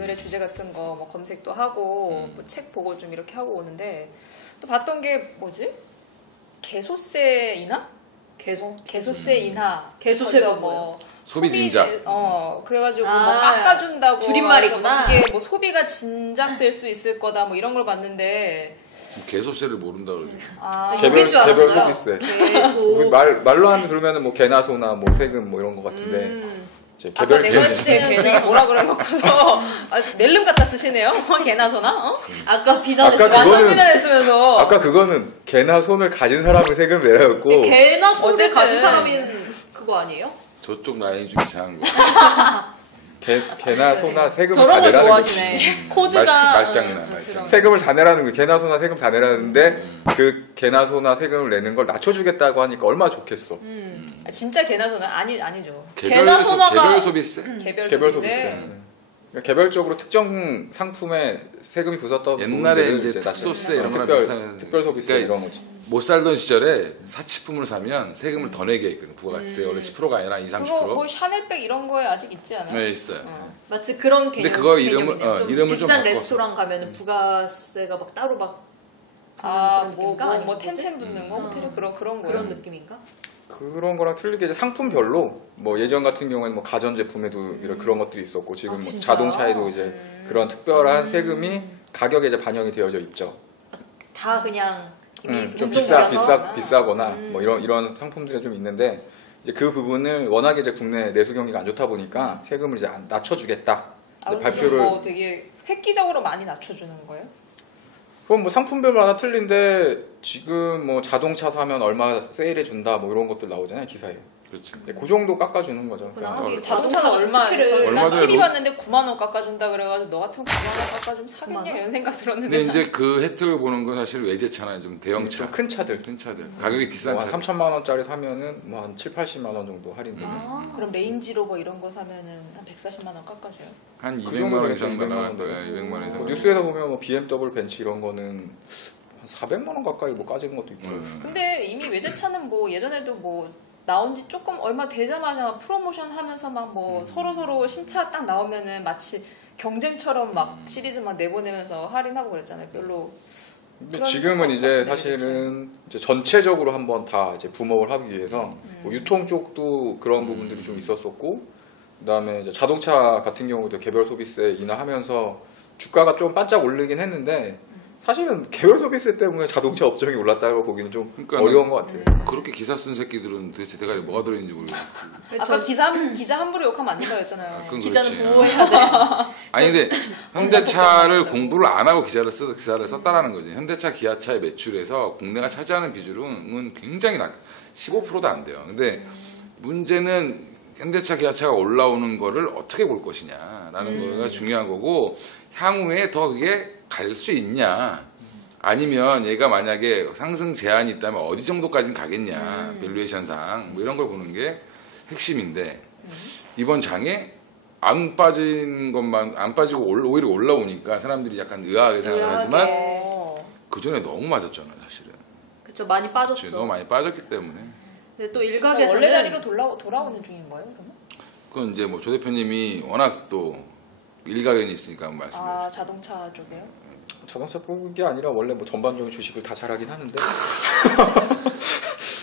오늘의 주제 같은 거 뭐 검색도 하고 뭐 책 보고 좀 이렇게 하고 오는데 또 봤던 게 뭐지? 개소세 인하? 개소세 인하. 개소세가 뭐 소비 진작. 그래가지고 뭐 깎아준다고. 줄임말이구나. 이게 뭐 소비가 진작될 수 있을 거다 뭐 이런 걸 봤는데. 개소세를 모른다 그러지. 개별 소비세. 말로 하면 그러면은 뭐 개나 소나 뭐 세금 뭐 이런 거 같은데. 아까 내가 했을 때 뭐라 그러냐고서 낼름 갖다 쓰시네요. 개나 소나? 아까 비난했어요. 완전 비난했으면서. 아까 그거는 개나 손을 가진 사람을 세금 내라였고. 개나 손을 가진 사람인 그거 아니에요? 저쪽 라인이 좀 이상한 거. 개나 소나 세금을 다 저런 걸 내라는 좋아하시네. 거지. 코드가 말장이나 말장. 세금을 다 내라는 거. 개나 소나 세금 다 내라는데 그 개나 소나 세금을 내는 걸 낮춰주겠다고 하니까 얼마나 좋겠어. 진짜 개나 소나 아니죠. 개별 소비세. 개별 소비세. 그러니까 개별적으로 특정 상품에 세금이 붙었던 옛날에 이제 특소세 이런 거랑 비슷한 특별 소비세 그러니까 이런 거지. 못 살던 시절에 사치품을 사면 세금을 더 내게 했거든. 부가가치세 원래 10%가 아니라 20, 30%. 그거 뭐 샤넬백 이런 거에 아직 있지 않아요? 네, 있어요. 마치 그런 개념. 근데 그거 이름을 좀 비싼 좀 레스토랑 가면은 부가세가 막 따로 막 뭐 텐텐 붙는 거, 호텔에 그런 느낌인가? 그런 거랑 틀리게 이제 상품별로 뭐 예전 같은 경우에는 뭐 가전 제품에도 이런 그런 것들이 있었고 지금 뭐 자동차에도 이제 그런 특별한 세금이 가격에 이제 반영이 되어져 있죠. 다 그냥 좀 비싸거나 뭐 이런 상품들이 좀 있는데 이제 그 부분을 워낙에 이제 국내 내수 경기가 안 좋다 보니까 세금을 이제 낮춰주겠다. 발표를 뭐 되게 획기적으로 많이 낮춰주는 거예요? 그럼 뭐 상품별마다 틀린데 지금 뭐 자동차 사면 얼마 세일해 준다 뭐 이런 것들 나오잖아요 기사에. 그렇지. 그 정도 깎아주는 거죠. 그러니까 자동차는 얼마예요? 난 TV 봤는데 9만 원 깎아준다 그래가지고 너 같으면 9만 원 깎아주면 사겠냐 이런 생각 들었는데. 근데 이제 그 혜택을 보는 건 사실 외제차나 좀 대형차, 좀 큰 차들, 가격이 비싼 차. 3천만 원짜리 사면은 뭐 한 7, 80만 원 정도 할인되는. 그럼 레인지로버 이런 거 사면은 한 140만 원 깎아줘요? 한 200만 원 이상 나갈 거예요. 200만 원 이상. 뉴스에서 보면 뭐 BMW 벤츠 이런 거는 한 400만 원 가까이 뭐 까지는 것도 있고. 근데 이미 외제차는 뭐 예전에도 뭐 나온 지 조금 얼마 되자마자 프로모션 하면서 막 뭐 서로 신차 딱 나오면은 마치 경쟁처럼 막 시리즈만 내보내면서 할인하고 그랬잖아요. 별로. 근데 지금은 이제 사실은 이제 전체적으로 한번 다 이제 붐업을 하기 위해서 뭐 유통 쪽도 그런 부분들이 좀 있었었고, 그다음에 이제 자동차 같은 경우도 개별 소비세 인하하면서 주가가 좀 반짝 오르긴 했는데. 사실은 개별 소비세 때문에 자동차 업종이 올랐다고 보기는 좀 어려운 것 같아요. 그렇게 기사 쓴 새끼들은 도대체 대가리 뭐가 들어있는지 모르겠어요. 아까 기자 함부로 욕하면 안 된다 그랬잖아요. 기자는 보호해야 돼. 아니 근데 현대차를 공부를 안 하고 기사를 썼다라는 거지. 현대차, 기아차의 매출에서 국내가 차지하는 비중은 굉장히 낮. 15%도 안 돼요. 근데 문제는 현대차, 기아차가 올라오는 거를 어떻게 볼 것이냐라는 거가 중요한 거고, 향후에 더 그게 갈 수 있냐, 아니면 얘가 만약에 상승 제한이 있다면 어디 정도까지는 가겠냐, 밸류에이션상 뭐 이런 걸 보는 게 핵심인데, 이번 장에 안 빠진 것만 안 빠지고 오히려 올라오니까 사람들이 약간 의아하게 생각을 하지만 그 전에 너무 맞았잖아요, 사실은. 그렇죠, 많이 빠졌죠. 너무 많이 빠졌기 때문에. 근데 또 일각에서는 원래 자리로 돌아오는 중인 거예요, 그러면? 그건 이제 뭐 조 대표님이 워낙 또 일가견이 있으니까 말씀해 주세요. 자동차 쪽에요? 자동차 뽑은 아니라 원래 뭐 전반적인 주식을 다 잘하긴 하는데.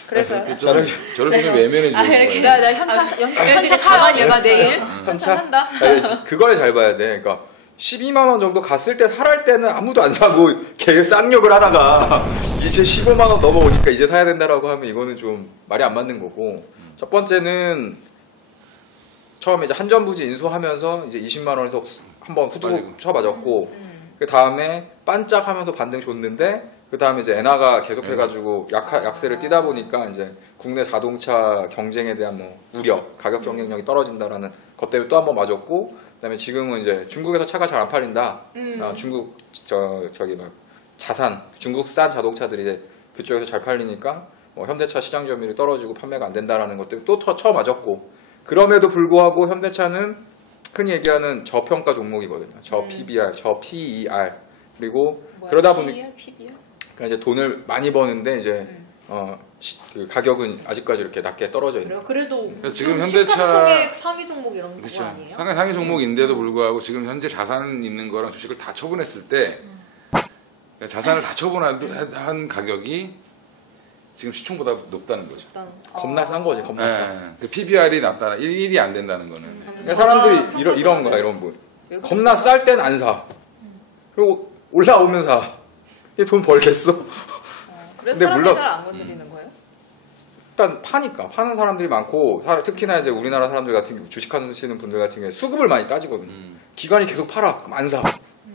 그래서요? 저를 좀 외면해 주는 거예요. 나 현차 사면 얘가 내일 현차 산다. 그걸 잘 봐야 돼. 그러니까 12만 원 정도 갔을 때 살할 때는 아무도 안 사고 개 쌍욕을 하다가 이제 15만 원 넘어오니까 이제 사야 된다라고 하면 이거는 좀 말이 안 맞는 거고. 첫 번째는 처음에 이제 한전부지 인수하면서 이제 20만 원에서 한번 후두둑 쳐맞았고, 그 다음에 반짝하면서 반등 줬는데, 그 다음에 이제 엔화가 계속해가지고 약세를 띄다 보니까 이제 국내 자동차 경쟁에 대한 뭐 우려, 가격 경쟁력이 떨어진다라는 것 때문에 또 한번 맞았고, 그다음에 지금은 이제 중국에서 차가 잘 안 팔린다. 중국 저기 막 자산, 중국산 자동차들이 이제 그쪽에서 잘 팔리니까 뭐 현대차 시장 점유율이 떨어지고 판매가 안 된다라는 것 때문에 또 쳐맞았고. 그럼에도 불구하고 현대차는 흔히 얘기하는 저평가 종목이거든요. 저 PBR, 저 PER. 그리고 그러다 보니 PBR? 그러니까 이제 돈을 많이 버는데 이제 그 가격은 아직까지 이렇게 낮게 떨어져 있는. 그래요? 그래도 그러니까 지금 좀 현대차- 시가총액 상위 종목 이런 거 그렇죠. 아니에요? 상위 종목인데도 불구하고 지금 현재 자산 있는 거랑 주식을 다 처분했을 때 그러니까 자산을 다 처분한 가격이 지금 시총보다 높다는 거죠. 일단 겁나 싼 거지, 겁나 싸. 예, 그 PBR이 낮다, 1이 안 된다는 거는. 그러니까 사람들이 이런 거야, 이런 분. 겁나 쌀 땐 안 사. 그리고 올라오면 사. 얘 돈 벌겠어? 그래서 근데 사람들이 물론- 잘 안 건드리는 거예요? 일단 파니까. 파는 사람들이 많고, 특히나 이제 우리나라 사람들 같은 경우, 주식하시는 분들 같은 경우에 수급을 많이 따지거든. 기관이 계속 팔아. 그럼 안 사.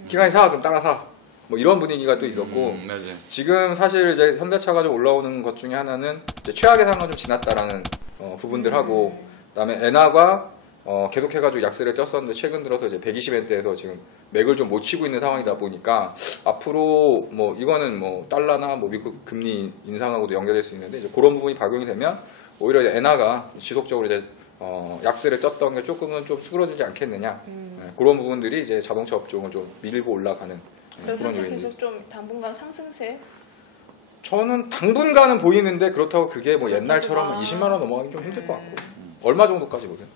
기관이 사. 그럼 따라 사. 뭐 이런 분위기가 또 있었고, 맞아요. 지금 사실 이제 현대차가 좀 올라오는 것 중에 하나는 이제 최악의 상황은 좀 지났다라는 부분들하고, 그다음에 엔화가 계속해가지고 약세를 떴었는데 최근 들어서 이제 120엔대에서 지금 맥을 좀 못 치고 있는 상황이다 보니까 앞으로 뭐 이거는 뭐 달러나 뭐 미국 금리 인상하고도 연결될 수 있는데 이제 그런 부분이 박용이 되면 오히려 이제 엔화가 지속적으로 이제 약세를 떴던 게 조금은 좀 수그러지지 않겠느냐. 네, 그런 부분들이 이제 자동차 업종을 좀 밀고 올라가는 그래서 그런 현재 요인이. 계속 좀 당분간 상승세? 저는 당분간은 보이는데 그렇다고 그게 뭐 옛날처럼 20만 원 넘어가기 좀 힘들 것 같고. 얼마 정도까지 보세요?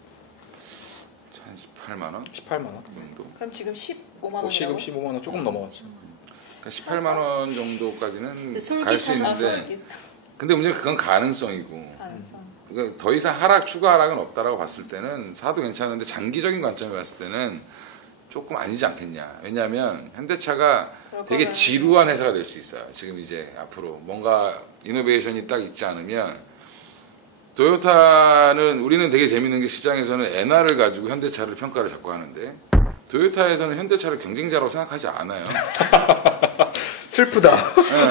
한 18만 원 18만 원? 정도. 그럼 지금 15만 원이라고? 시급 15만 원 조금 넘어갔죠. 그러니까 18만 원 정도까지는 갈 수 솔깃하셔서 있는데, 근데 문제는 그건 가능성이고. 가능성. 그러니까 더 이상 추가 하락은 없다라고 봤을 때는 사도 괜찮은데 장기적인 관점에 봤을 때는 조금 아니지 않겠냐. 왜냐하면 현대차가 되게 거는- 지루한 회사가 될 수 있어요. 지금 이제 앞으로 뭔가 이노베이션이 딱 있지 않으면 토요타는 우리는 되게 재밌는 게 시장에서는 엔화를 가지고 현대차를 평가를 자꾸 하는데 토요타에서는 현대차를 경쟁자라고 생각하지 않아요. 슬프다.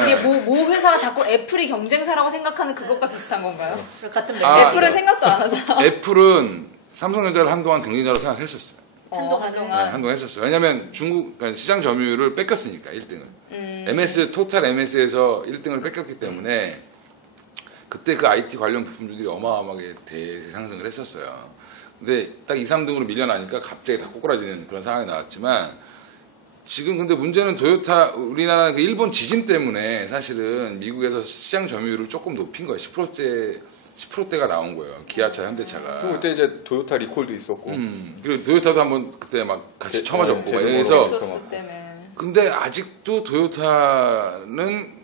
이게 뭐 회사가 자꾸 애플이 경쟁사라고 생각하는 그것과 비슷한 건가요? 같은 아, 매체 애플은 생각도 안 하잖아. 애플은 삼성전자를 한동안 경쟁자로 생각했었어요. 한동안. 한동안 했었어요. 왜냐하면 중국 그러니까 시장 점유율을 뺏겼으니까 1등을. MS 토탈 MS에서 1등을 뺏겼기 때문에 그때 그 IT 관련 부품들이 어마어마하게 대상승을 했었어요. 근데 딱 2, 3등으로 밀려나니까 갑자기 다 꼬꾸라지는 그런 상황이 나왔지만 지금 근데 문제는 토요타 우리나라는 그 일본 지진 때문에 사실은 미국에서 시장 점유율을 조금 높인 거예요. 10%대가 나온 거예요. 기아차, 현대차가. 그리고 그때 이제 토요타 리콜도 있었고. 그리고 토요타도 한번 그때 막 같이 쳐맞았고 막 대동으로 이래서 엑소스 때문에. 근데 아직도 토요타는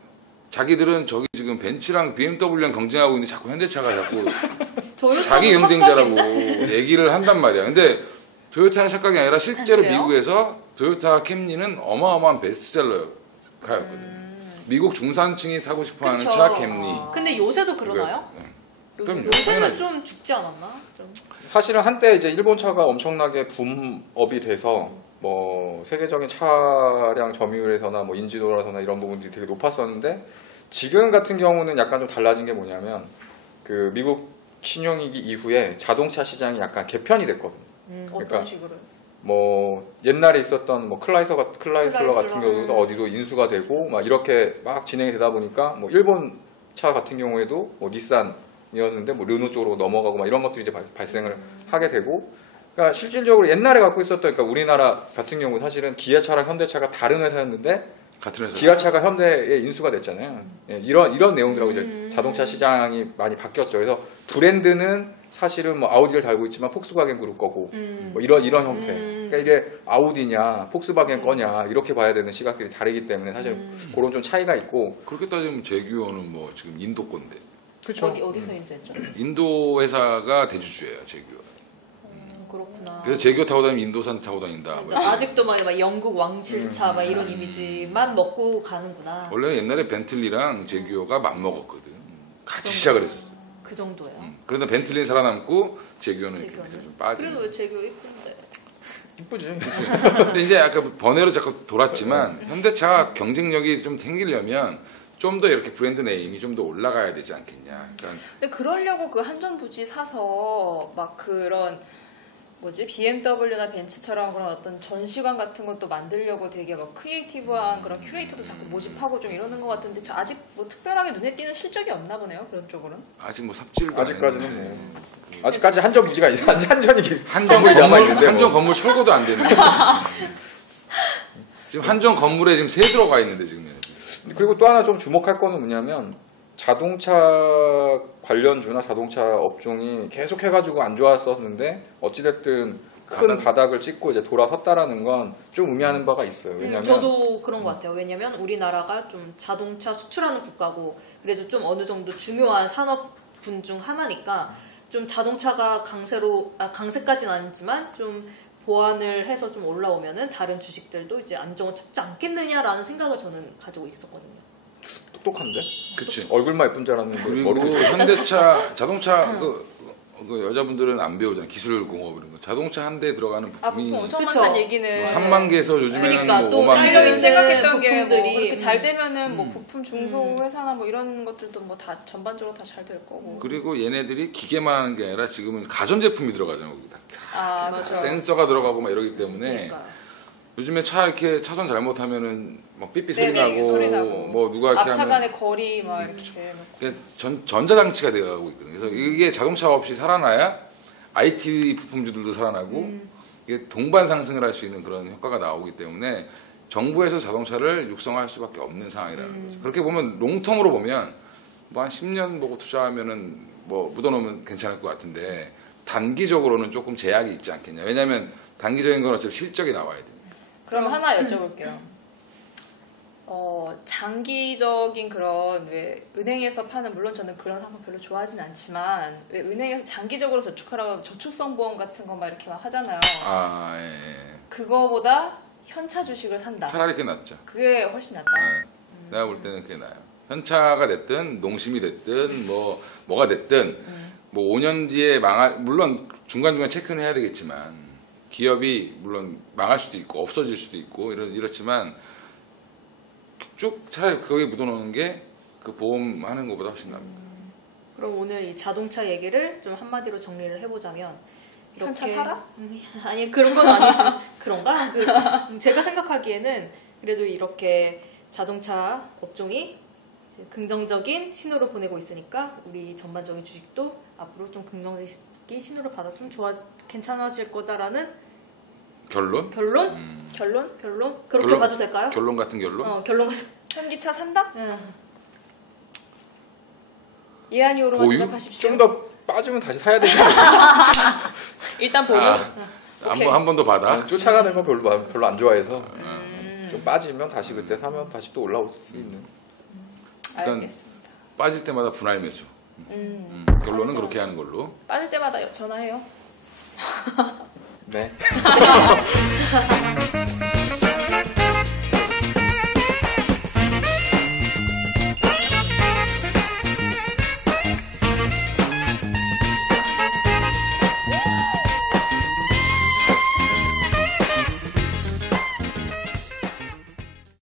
자기들은 저기 지금 벤츠랑 BMW랑 경쟁하고 있는데 자꾸 현대차가 자꾸 토요타도 자기 경쟁자라고 착각인데? 얘기를 한단 말이야. 근데 토요타는 착각이 아니라 실제로 그래요? 미국에서 토요타 캠리는 어마어마한 베스트셀러카였거든요. 미국 중산층이 사고 싶어하는 그쵸. 차 캠리. 근데 요새도 그러나요? 그럼요. 요새는 당연하죠. 좀 죽지 않았나? 좀. 사실은 한때 이제 일본 차가 엄청나게 붐업이 돼서 뭐 세계적인 차량 점유율에서나 뭐 인지도라서나 이런 부분들이 되게 높았었는데 지금 같은 경우는 약간 좀 달라진 게 뭐냐면 그 미국 신용위기 이후에 자동차 시장이 약간 개편이 됐거든요. 어떤 그러니까 식으로? 뭐 옛날에 있었던 뭐 클라이슬러 같은 클라이슬러. 경우도 어디도 인수가 되고 막 이렇게 막 진행이 되다 보니까 뭐 일본 차 같은 경우에도 뭐 닛산이었는데 뭐 르노 쪽으로 넘어가고 막 이런 것들이 이제 발생을 하게 되고 그러니까 실질적으로 옛날에 갖고 있었던 그러니까 우리나라 같은 경우 사실은 기아차랑 현대차가 다른 회사였는데 같은 회사. 기아차가 현대에 인수가 됐잖아요. 예, 이런 내용들하고 이제 자동차 시장이 많이 바뀌었죠. 그래서 브랜드는 사실은 뭐 아우디를 달고 있지만 폭스바겐 그룹 거고 뭐 이런 형태. 그러니까 이게 아우디냐 폭스바겐 거냐 이렇게 봐야 되는 시각들이 다르기 때문에 사실 그런 좀 차이가 있고. 그렇게 따지면 제규어는 뭐 지금 인도 건데 그렇죠. 어디서 인수했죠? 인도 회사가 대주주예요 제규어. 그렇구나. 그래서 제규어 타고 다니면 인도산 타고 다닌다. 뭐 그러니까 아직도 막 영국 왕실차 막 이런 이미지만 먹고 가는구나. 원래는 옛날에 벤틀리랑 제규어가 맞먹었거든. 같이 시작을 했었어. 그 정도야. 그러다 벤틀리는 살아남고 제규어는 이렇게 제규어는? 좀 빠지는. 그래도 왜 제규어 이쁜데? 이쁘지. 근데 이제 아까 번외로 자꾸 돌았지만 현대차가 경쟁력이 좀 생기려면 좀 더 이렇게 브랜드 네임이 좀 더 올라가야 되지 않겠냐. 그러니까 근데 그러려고 그 한전 부지 사서 막 그런 뭐지 BMW나 벤츠처럼 그런 어떤 전시관 같은 것도 만들려고 되게 막 크리에이티브한 그런 큐레이터도 자꾸 모집하고 좀 이러는 것 같은데 저 아직 뭐 특별하게 눈에 띄는 실적이 없나 보네요 그런 쪽으로는. 아직 뭐 삽질도 안 아직까지는 했는데. 뭐 아직까지 한정 부지가 한전이 한정 건물이 남아 건물 있는데 한정 건물 철거도 안 됐는데 지금 한정 건물에 지금 새 들어가 있는데 지금. 그리고 또 하나 좀 주목할 거는 뭐냐면 자동차 관련주나 자동차 업종이 계속 해가지고 안 좋았었는데 어찌됐든 큰 바닥을 찍고 이제 돌아섰다라는 건 좀 의미하는 바가 있어요. 왜냐면 저도 그런 것 같아요. 왜냐면 우리나라가 좀 자동차 수출하는 국가고 그래도 좀 어느 정도 중요한 산업군 중 하나니까 좀 자동차가 강세까지는 아니지만 좀 보완을 해서 좀 올라오면은 다른 주식들도 이제 안정을 찾지 않겠느냐라는 생각을 저는 가지고 있었거든요. 똑똑한데? 그치. 얼굴만 예쁜 줄 알았는데 그리고 머리도 현대차 자동차 그 여자분들은 안 배우잖아. 기술공업 이런 거. 자동차 한 대에 들어가는 아 부품이 부품 엄청 그쵸. 많다는 얘기는 뭐 3만 개에서 요즘에는 그러니까 뭐 또 5만 지금 개. 생각했던 게 뭐 부품들이 그렇게 잘 되면은 뭐 음. 부품 중소 회사나 뭐 이런 것들도 뭐 다 전반적으로 다 잘 될 거고. 그리고 얘네들이 기계만 하는 게 아니라 지금은 가전제품이 들어가잖아요. 거기다. 아 맞아. 센서가 들어가고 막 이러기 때문에 그러니까. 요즘에 차 이렇게 차선 잘못하면은 막 삐삐 소리 네네, 나고, 소리 나고. 뭐 누가 이렇게 앞차 하면 간의 거리 막 이렇게 놓고. 전자장치가 돼가고 있거든요. 그래서 이게 자동차 없이 살아나야 IT 부품주들도 살아나고 이게 동반 상승을 할 수 있는 그런 효과가 나오기 때문에 정부에서 자동차를 육성할 수밖에 없는 상황이라는 거죠. 그렇게 보면 롱텀으로 보면 뭐 한 10년 보고 투자하면은 뭐 묻어놓으면 괜찮을 것 같은데 단기적으로는 조금 제약이 있지 않겠냐. 왜냐하면 단기적인 건 어차피 실적이 나와야 돼요. 그럼 하나 여쭤볼게요. 장기적인 그런 왜 은행에서 파는 물론 저는 그런 상품 별로 좋아하진 않지만 왜 은행에서 장기적으로 저축하라고 저축성 보험 같은 거 막 이렇게 막 하잖아요. 아, 예. 그거보다 현차 주식을 산다. 차라리 그게 낫죠. 그게 훨씬 낫다. 내가 볼 때는 그게 나아요. 현차가 됐든 농심이 됐든 뭐가 됐든 뭐 5년 뒤에 물론 중간중간 체크는 해야 되겠지만 기업이 물론 망할 수도 있고 없어질 수도 있고 이렇지만 쭉 차라리 거기에 묻어놓는 게 그 보험하는 것보다 훨씬 납니다. 그럼 오늘 이 자동차 얘기를 좀 한마디로 정리를 해보자면 현차 사라? 아니 그런 건 아니지. 그런가? 제가 생각하기에는 그래도 이렇게 자동차 업종이 긍정적인 신호를 보내고 있으니까 우리 전반적인 주식도 앞으로 좀 긍정적인 신호를 받았으면 괜찮아질 거다라는 결론? 결론? 결론? 그렇게 결론? 봐도 될까요? 결론 같은 결론? 결론 같은. 현기차 산다? 응. 예안이오로만 보유? 대답하십시오. 좀 더 빠지면 다시 사야 되지 않을까? 일단 보유. 오케이. 한 번 더 받아. 쫓아가는 거 별로 안 좋아해서 좀 빠지면 다시 그때 사면 다시 또 올라올 수 있는. 일단 알겠습니다. 빠질 때마다 분할 매수. 결론은 그렇게 하는 걸로. 빠질 때마다 전화해요. 네.